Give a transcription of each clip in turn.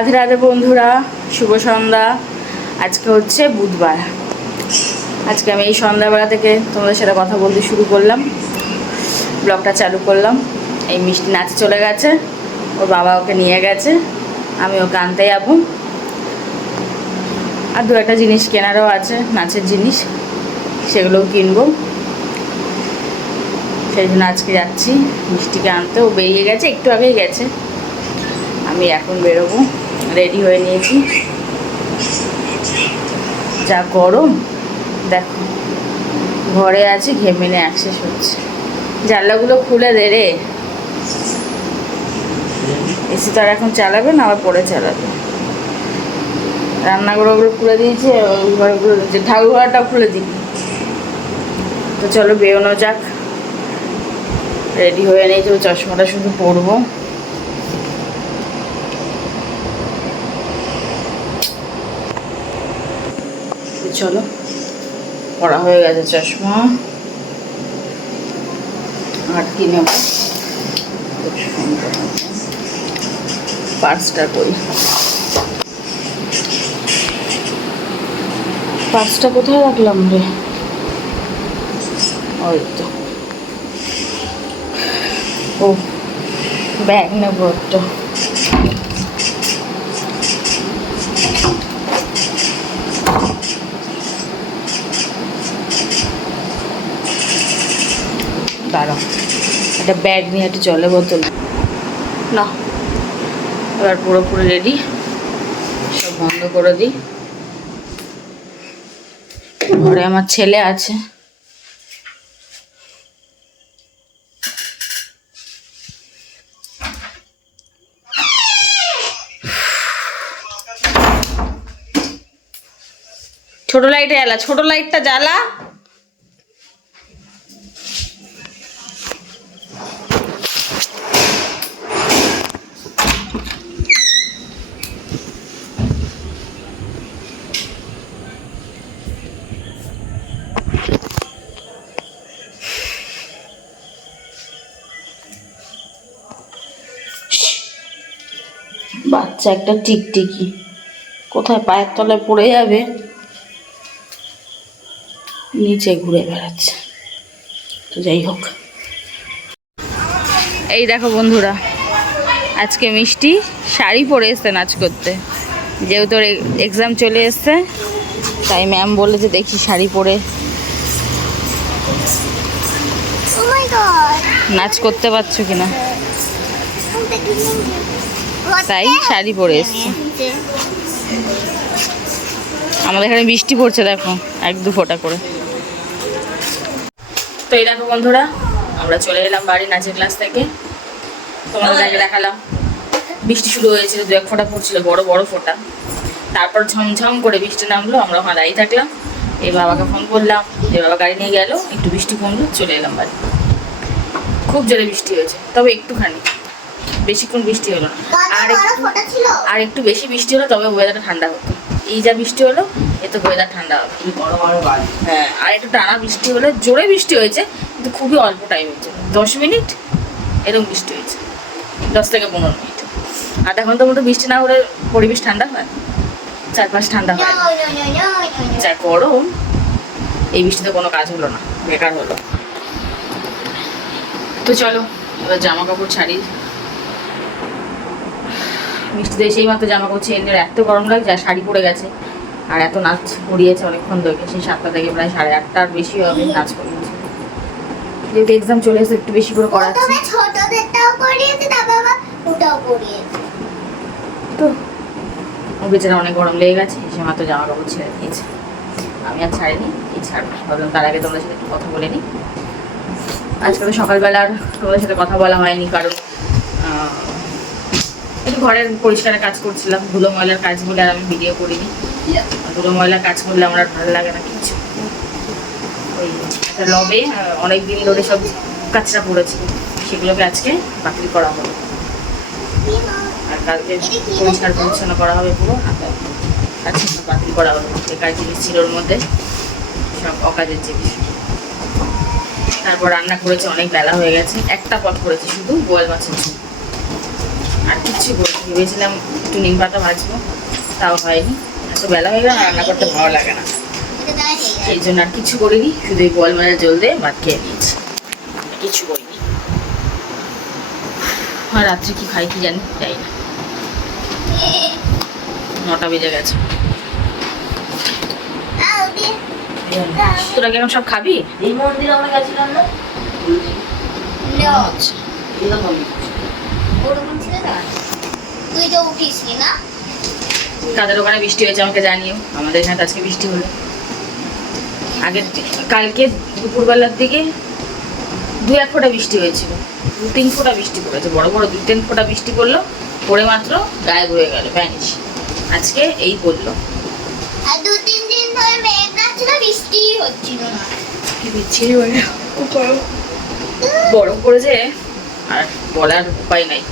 রাধে রাধে বন্ধুরা, শুভ সন্ধ্যা। আজকে হচ্ছে বুধবার। আজকে আমি এই সন্ধ্যাবেলা থেকে তোমাদের সাথে কথা বলতে শুরু করলাম, ব্লগটা চালু করলাম। এই মিষ্টি নাচে চলে গেছে, ওর বাবা ওকে নিয়ে গেছে, আমি ওকে আনতে যাবো। আর দু একটা জিনিস কেনারও আছে, নাচের জিনিস, সেগুলোও কিনবো। সেই জন্য আজকে যাচ্ছি মিষ্টিকে আনতে। ও বেরিয়ে গেছে, একটু আগেই গেছে। আমি এখন বেরোবো, রেডি হয়ে নিয়েছি। যা গরম দেখো, ঘরে আছি, ঘেমে নিয়ে অ্যাক্সেস হচ্ছে। জানলাগুলো খুলে দে রে, এসি তো আর এখন চালাবে না, আবার পরে চালাবে। রান্নাঘরগুলো খুলে দিয়েছে, ওই ঘরগুলো, যে ঠাকুর ঘরটাও খুলে দিই। তো চলো বেরোনো যাক। রেডি হয়ে নিয়েছি, চশমাটা শুধু পরবো। চলো, পড়া হয়ে গেছে চশমা। আর কি নেব, পার্সটা করি। পার্সটা কোথায় রাখলাম রে? ওই তো, ও ব্যাগ নেবো একটা। দাঁড়াও, একটা ব্যাগ নিয়ে একটা জলের বোতল না। এবার পুরোপুরি রেডি, সব বন্ধ করে দিই। ঘরে আমার ছেলে আছে, ছোট লাইটে জ্বালা, ছোট লাইটটা জ্বালা। বাচ্চা একটা টিকটিকি, কোথায় পায়ের তলায় পড়ে যাবে, নিচে ঘুরে বেড়াচ্ছে। তো যাই হোক, এই দেখো বন্ধুরা, আজকে মিষ্টি শাড়ি পরে এসছে নাচ করতে। যেহেতু ওর এক্সাম চলে এসছে, তাই ম্যাম বলে যে দেখি শাড়ি পরে নাচ করতে পারছো কিনা, তাই শাড়ি পরে এসছে। আমাদের এখানে বৃষ্টি পড়ছে, দেখো এক দু ফোঁটা করে। তো এই দেখো বন্ধুরা, আমরা চলে এলাম বাড়ি নাচের ক্লাস থেকে। তোমাদের আগে দেখালাম, বৃষ্টি শুরু হয়েছিল, দু এক ফোঁটা পড়ছিল, বড় বড় ফোঁটা। তারপর ঝমঝম করে বৃষ্টি নামলো, আমরা ওখানে দাঁড়িয়ে থাকলাম। এই বাবাকে ফোন করলাম, এই বাবা গাড়ি নিয়ে গেল, একটু বৃষ্টি কমলো, চলে এলাম বাড়ি। খুব জোরে বৃষ্টি হয়েছে, তবে একটুখানি, বেশিক্ষণ বৃষ্টি হলো না। আর একটু বেশি বৃষ্টি হলো তবে ওয়েদারটা ঠান্ডা হতো। এই যা বৃষ্টি হলো, এতে ওয়েদার ঠান্ডা হবে। হ্যাঁ, আর একটু টানা বৃষ্টি হলে, জোরে বৃষ্টি হয়েছে কিন্তু খুবই অল্প টাইম হয়েছে, 10 মিনিট এরকম বৃষ্টি হয়েছে, 10 থেকে 15 মিনিট। আধা ঘন্টার মতো বৃষ্টি না হলে পরিবেশ ঠান্ডা হয়, চারপাশ ঠান্ডা হয়। যা গরম, এই বৃষ্টিতে কোনো কাজ হলো না, বেকার হলো। তো চলো এবার জামা কাপড় ছাড়ি। বৃষ্টিতে সেই মাত্র জামা কাপড় ছেলে, এত গরম লাগছে, আর শাড়ি পরে গেছে, আর এত নাচ করিয়েছে অনেকক্ষণ ধরে, সেই 7টা থেকে প্রায় 8:30টার বেশি হবে নাচ করিয়েছে। যেহেতু এক্সাম চলে এসে একটু বেশি করে করাচ্ছে। তো ও বেচারা অনেক গরম লেগে গেছে, সে মাত্র জামা কাপড় ছেড়ে দিয়েছে। আমি আর ছাড়িনি, এই ছাড়বো, ভাবলাম তার আগে তোমাদের সাথে একটু কথা বলে নিই। আজকে তো সকালবেলা আর তোমাদের সাথে কথা বলা হয়নি, কারণ একটু ঘরের পরিষ্কারের কাজ করছিলাম। ধুলো ময়লার কাজ বলে আর আমি ভিডিও করিনি। ধুলো ময়লার কাজ করলে আমার আর ভালো লাগে না কিছু। ওই একটা লবে অনেক দিন ধরে সব কাঁচরা পড়েছে, সেগুলোকে আজকে বাতিল করা হলো। আর কালকে পরিষ্কার পরিচ্ছন্ন করা হবে পুরো, আজকে বাতিল করা হলো। বেকার জিনিস ছিল ওর মধ্যে, সব অকাজের জিনিস। তারপর রান্না করেছে, অনেক বেলা হয়ে গেছে। একটা পদ করেছে শুধু, বোয়াল মাছের ঝোল। আর কিচ্ছু করি ভেবেছিলাম একটু নিম পাতা ভাজবো, তাও হয়নি। এত বেলা হয়ে গেল, রান্না করতে ভালো লাগে না, সেই জন্য আর কিছু করিনি। শুধু এই বল মাঝে জল দিয়ে ভাত খেয়ে নিয়েছি, কিছু করিনি। আর রাত্রে কি খাই কি জানি, যাই না। 9টা বেজে গেছে। তোরা কেমন সব খাবি? এই মন্দিরে আমরা গেছিলাম না, আচ্ছা তুই তো উঠিস না। কাদের ওখানে বৃষ্টি হয়েছে আমাকে জানিও। আমাদের এখানে তো আজকে বৃষ্টি হলো। কালকে দুপুরবেলার দিকে 2-1 ফোঁটা বৃষ্টি হয়েছিল, 2-3 ফোঁটা বৃষ্টি পড়েছে, বড় বড় 2-3 ফোঁটা বৃষ্টি পড়লো, পড়ে মাত্র গায়েব হয়ে গেল, ভ্যানিশ। আজকে এই পড়লো, আর 2-3 দিন ধরে মেঘ ডাকছিল, বৃষ্টি হচ্ছিল না। কি বিচ্ছিরি হয়ে গরম পড়েছে, আর বলার উপায় নাই।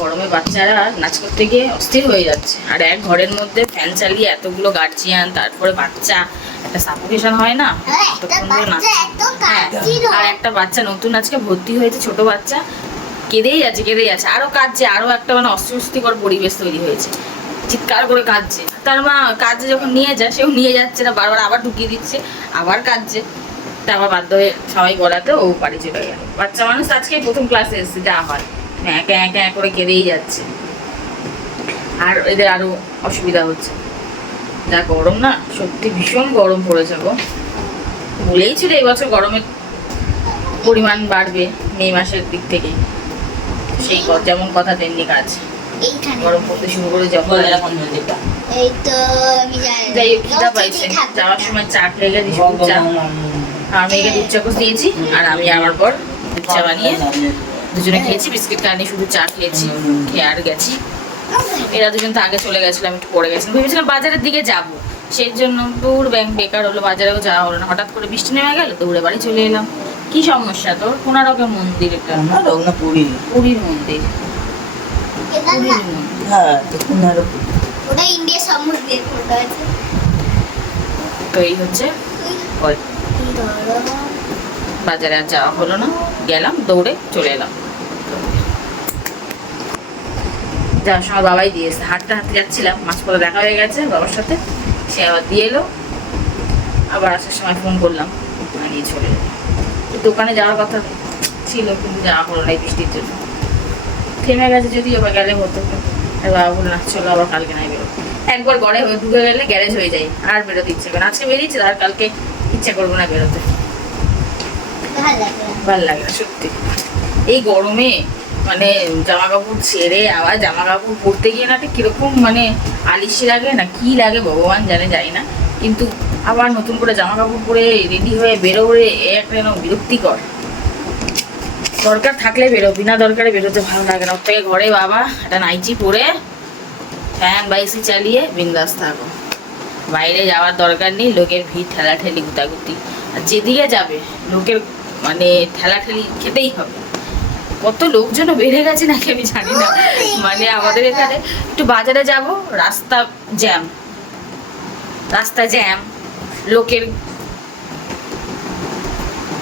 গরমে বাচ্চারা নাচ করতে গিয়ে অস্থির হয়ে যাচ্ছে, আর এক ঘরের মধ্যে ফ্যান চালিয়ে এতগুলো গার্জিয়ান, তারপরে বাচ্চা, একটা সাফোকেশন হয় না ততক্ষণ ধরে নাচ। হ্যাঁ, আর একটা বাচ্চা নতুন আজকে ভর্তি হয়েছে, ছোট বাচ্চা, কেঁদেই যাচ্ছে, আরো কাঁদছে, আরো একটা মানে অস্বস্তিকর পরিবেশ তৈরি হয়েছে, চিৎকার করে কাঁদছে। তার মা কাজে যখন নিয়ে যায়, সেও নিয়ে যাচ্ছে না, বারবার আবার ঢুকিয়ে দিচ্ছে, আবার কাঁদছে। তা আবার বাধ্য হয়ে সবাই বলাতে ও বাড়ি চলে গেল। বাচ্চা মানুষ আজকে প্রথম ক্লাসে এসেছে, যা হয় একা একা করে কেঁদেই যাচ্ছে, আর এদের আরো অসুবিধা হচ্ছে। যা গরম না, সত্যি ভীষণ গরম পড়েছে গো। বলেই ছিল এবছর গরমের পরিমাণ বাড়বে মে মাসের দিক থেকে, সেই যেমন কথা তেমনি কাজ। গরম পড়তে শুরু করে যখন এই তো আমি জানি, যাই হোক খিদা পাইছে। যাওয়ার সময় চা খেয়ে গেছি, দুধ চা। আর মেয়েকে দুধ চা করে দিয়েছি, আর আমি আমার পর দুধ চা বানিয়ে দুজনে খেয়েছি, বিস্কিট খাইনি, শুধু চা খেয়েছি, খেয়ে আর গেছি। এরা দুজন তো আগে চলে গেছিলাম, আমি একটু পরে গেছিলাম, ভেবেছিলাম বাজারের দিকে যাবো, সেই জন্য দূর ব্যাংক বেকার হলো, বাজারেও যাওয়া হলো না। হঠাৎ করে বৃষ্টি নেমে গেল, দৌড়ে বাড়ি চলে এলাম। কি সমস্যা তোর? কোনারকের মন্দির, এটা পুরীর মন্দির। হ্যাঁ, ওটা ইন্ডিয়া সমুদ্রের ফটো আছে। তো এই হচ্ছে বাজারে আর যাওয়া হলো না, গেলাম দৌড়ে চলে এলাম। যাওয়ার সময় বাবাই দিয়েছে, হাঁটতে হাঁটতে যাচ্ছিলাম, মাঝপথে দেখা হয়ে গেছে বাবার সাথে, সে আবার দিয়ে এলো। আবার আসার সময় ফোন করলাম, নিয়ে চলে এলো। দোকানে যাওয়ার কথা ছিল, কিন্তু যাওয়া হলো না এই বৃষ্টির জন্য। থেমে গেছে, যদি আবার গেলে হতো। আর বাবা বললো না চলো আবার কালকে নাই বেরো। একবার ঘরে ঢুকে গেলে গ্যারেজ হয়ে যায়, আর বেরোতে ইচ্ছে করে না। আজকে বেরিয়েছে, আর কালকে ইচ্ছা করবো না বেরোতে, ভালো লাগে না সত্যি। এই গরমে মানে জামা কাপড় ছেড়ে আবার জামা কাপড় পরতে গিয়ে না ঠিক কিরকম মানে আলিশি লাগে না, কি লাগে ভগবান জানে, যাই না। কিন্তু আবার নতুন করে জামা কাপড় পরে রেডি হয়ে বেরোবে, একটা যেন বিরক্তিকর। দরকার থাকলে বেরো, বিনা দরকারে বেরোতে ভালো লাগে না। ওর থেকে ঘরে বাবা একটা নাইটি পরে ফ্যান বা এসি চালিয়ে বিন্দাস থাকো, বাইরে যাওয়ার দরকার নেই। লোকের ভিড়, ঠেলাঠেলি, গুতাগুতি, আর যেদিকে যাবে লোকের মানে ঠেলাঠেলি খেতেই হবে। কত লোকজনও বেড়ে গেছে নাকি আমি জানি না, মানে আমাদের এখানে একটু বাজারে যাব, রাস্তা জ্যাম, লোকের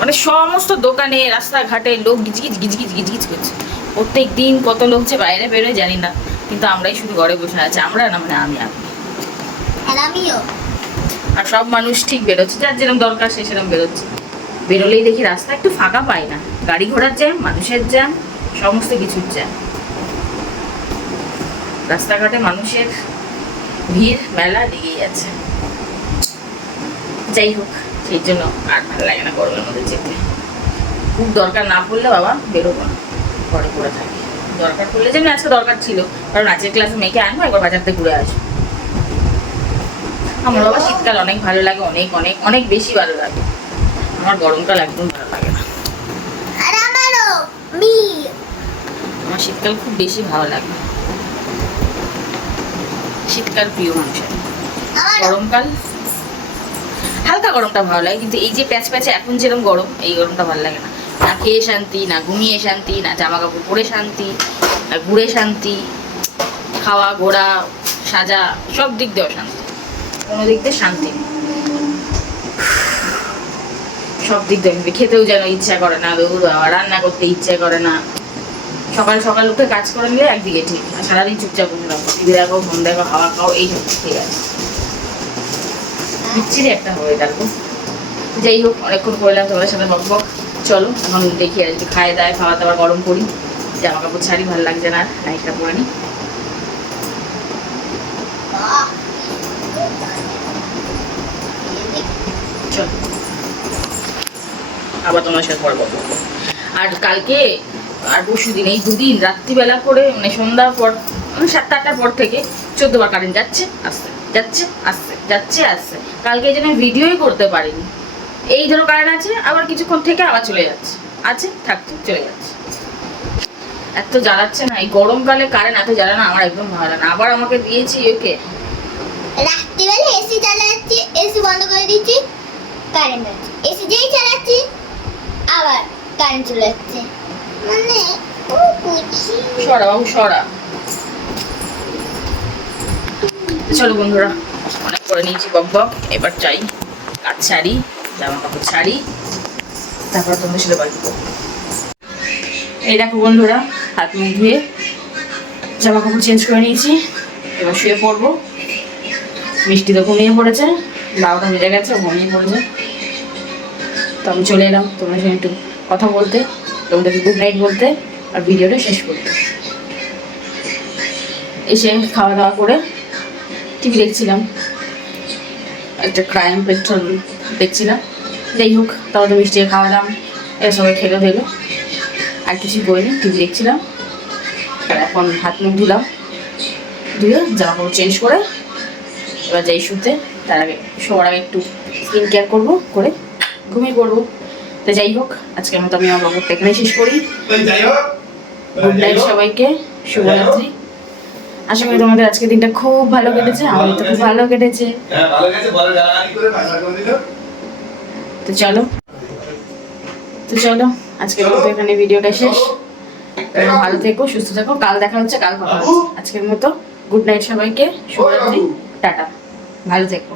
মানে সমস্ত দোকানে রাস্তাঘাটে লোক গিজগিজ করছে। প্রত্যেক দিন কত লোক যে বাইরে বেরোয় জানি না, কিন্তু আমরাই শুধু ঘরে বসে আছি। আমরা না মানে আমিও। আর সব মানুষ ঠিক বেরোচ্ছে, যার যেরকম দরকার সে সেরকম বেরোচ্ছে। বেরোলেই দেখি রাস্তা একটু ফাঁকা পাই না, গাড়ি ঘোড়ার জ্যাম, মানুষের জ্যাম, সমস্ত কিছুর জ্যাম। রাস্তাঘাটে মানুষের ভিড় মেলা লেগেই আছে। যাই হোক, সেই জন্য আর ভালো লাগে না গরমের মধ্যে যেতে। খুব দরকার না পড়লে বাবা বেরোবো না, ঘরে পড়ে থাকি। দরকার পড়লে, যেমন আজকে দরকার ছিল, কারণ নাচের ক্লাসে মেয়েকে আনবো, একবার বাজার থেকে ঘুরে আসবো। আমার বাবা শীতকাল অনেক ভালো লাগে, অনেক অনেক অনেক বেশি ভালো লাগে। আমার গরমকাল একদম ভালো লাগে না। আমার শীতকাল খুব বেশি ভালো লাগে, শীতকাল প্রিয় মানুষের। গরমকাল হালকা গরমটা ভালো লাগে, কিন্তু এই যে প্যাচ প্যাচে এখন যেরকম গরম, এই গরমটা ভালো লাগে না। না খেয়ে শান্তি, না ঘুমিয়ে শান্তি, না জামা কাপড় পরে শান্তি, না ঘুরে শান্তি, খাওয়া ঘোরা সাজা সব দিক দিয়ে অশান্তি, কোনো দিক দিয়ে শান্তি নেই। সব দিক দিয়ে খেতেও যেন ইচ্ছা করে না, রান্না করতে ইচ্ছে করে না, সকাল সকাল উঠে কাজ করে নিলে একদিকে ঠিক, আর সারাদিন চুপচাপ বসে থাকো, টিভি দেখো, ফোন দেখো, হাওয়া খাও, এই সব ঠিক আছে। বিচ্ছিরি একটা হয়ে থাকবো। যাই হোক, অনেকক্ষণ করলাম তোমাদের সাথে বক বক। চলো এখন দেখি আর একটু খাওয়া দাওয়া খাওয়া দাওয়া গরম করি, জামা কাপড় ছাড়ি, ভালো লাগছে না, নাইটটা পরে নিই। চলো আবার তোমার সাথে পরে বক বক। আর কালকে আর পরশু দিন, এই দুদিন রাত্রিবেলা করে, মানে সন্ধ্যার পর, মানে 7-8টার পর থেকে 14 বার কারেন্ট যাচ্ছে আসছে, যাচ্ছে আসছে, যাচ্ছে আসছে। কালকে এই জন্য ভিডিওই করতে পারিনি। এই ধরো কারেন্ট আছে, আবার কিছুক্ষণ থেকে আবার চলে যাচ্ছে, আছে থাকছে, চলে যাচ্ছে। এত জ্বালাচ্ছে না, এই গরমকালে কারেন্ট এত জ্বালা না, আমার একদম ভালো লাগে না। আবার আমাকে দিয়েছি ওকে রাত্রিবেলা এসি চালাচ্ছি, এসি বন্ধ করে দিচ্ছি, কারেন্ট আছে। এসি যেই চালাচ্ছি আবার কারেন্ট চলে যাচ্ছে, মানে ও বুঝি। সরা বাবু সরা। চলো বন্ধুরা, অনেক করে নিয়েছি বক বক, এবার চাই কাজ ছাড়ি, জামা কাপড় ছাড়ি, তারপর তোমাদের সাথে বাড়ি করবো। এই দেখো বন্ধুরা, হাত মুখ ধুয়ে জামা কাপড় চেঞ্জ করে নিয়েছি, এবার শুয়ে পড়বো। মিষ্টি তো ঘুমিয়ে পড়েছে, 12টা বেজে গেছে, ও ঘুমিয়ে পড়েছে। তো আমি চলে এলাম তোমার সঙ্গে একটু কথা বলতে, তোমাদেরকে গুড নাইট বলতে, আর ভিডিওটা শেষ করতে। এসে খাওয়া দাওয়া করে টিভি দেখছিলাম, একটা ক্রাইম পেট্রোল দেখছিলাম। যাই হোক, তারপর তো মিষ্টি খাওয়া দাম, এরা সবাই খেলো দিলো, আর কিছুই বইনি, টিভি দেখছিলাম। আর এখন হাত মুখ ধুলাম, ধুয়ে জামা কাপড় চেঞ্জ করে এবার যাই শুতে। তার আগে শোয়ার আগে একটু স্কিন কেয়ার করবো, করে ঘুমিয়ে পড়বো। তো যাই হোক, আজকের মতো আমি আমার ব্লগটা এখানেই শেষ করি। গুড নাইট সবাইকে, শুভরাত্রি। আশা করি তোমাদের আজকের দিনটা খুব ভালো কেটেছে, আমাদের তো খুব ভালো কেটেছে। তো চলো আজকের মতো এখানে ভিডিওটা শেষ। তোমরা ভালো থেকো, সুস্থ থেকো, কাল দেখা হচ্ছে, কাল কথা হচ্ছে। আজকের মতো গুড নাইট সবাইকে, শুভরাত্রি, টাটা, ভালো থেকো।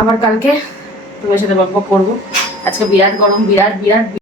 আবার কালকে তোমার সাথে বক বক করবো। আজকে বিরাট গরম, বিরাট বিরাট